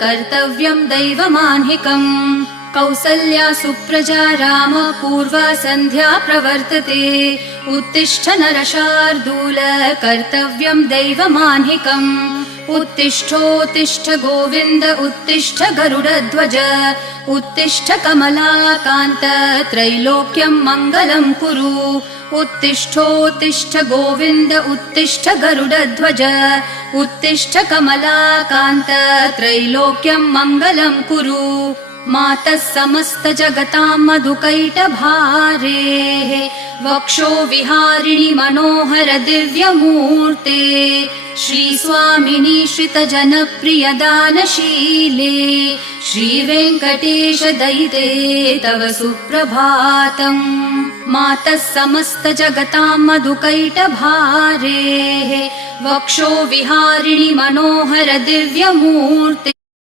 कर्तव्यं दैवमान्हिकम् कौसल्या सुप्रजा राम पूर्वा सन्ध्या प्रवर्तते उत्तिष्ठ नरशार्दूल कर्तव्यं दैवमान्हिकम् उत्तिष्ठोत्तिष्ठ गोविन्द उत्तिष्ठ गरुडध्वज उत्तिष्ठ कमलाकान्त त्रैलोक्यं मङ्गलं कुरु उत्तिष्ठोत्तिष्ठ गोविन्द उत्तिष्ठ गरुडध्वज उत्तिष्ठ कमलाकान्त त्रैलोक्यं मङ्गलं कुरु मातः समस्त जगतां मधुकैटभारेः वक्षो विहारिणि मनोहर दिव्यमूर्ते श्रीस्वामिनि श्रितजनप्रिय दानशीले श्रीवेङ्कटेश दयिते तव सुप्रभातम् मातः समस्त जगतां मधुकैटभारेः वक्षो विहारिणि मनोहर दिव्यमूर्ते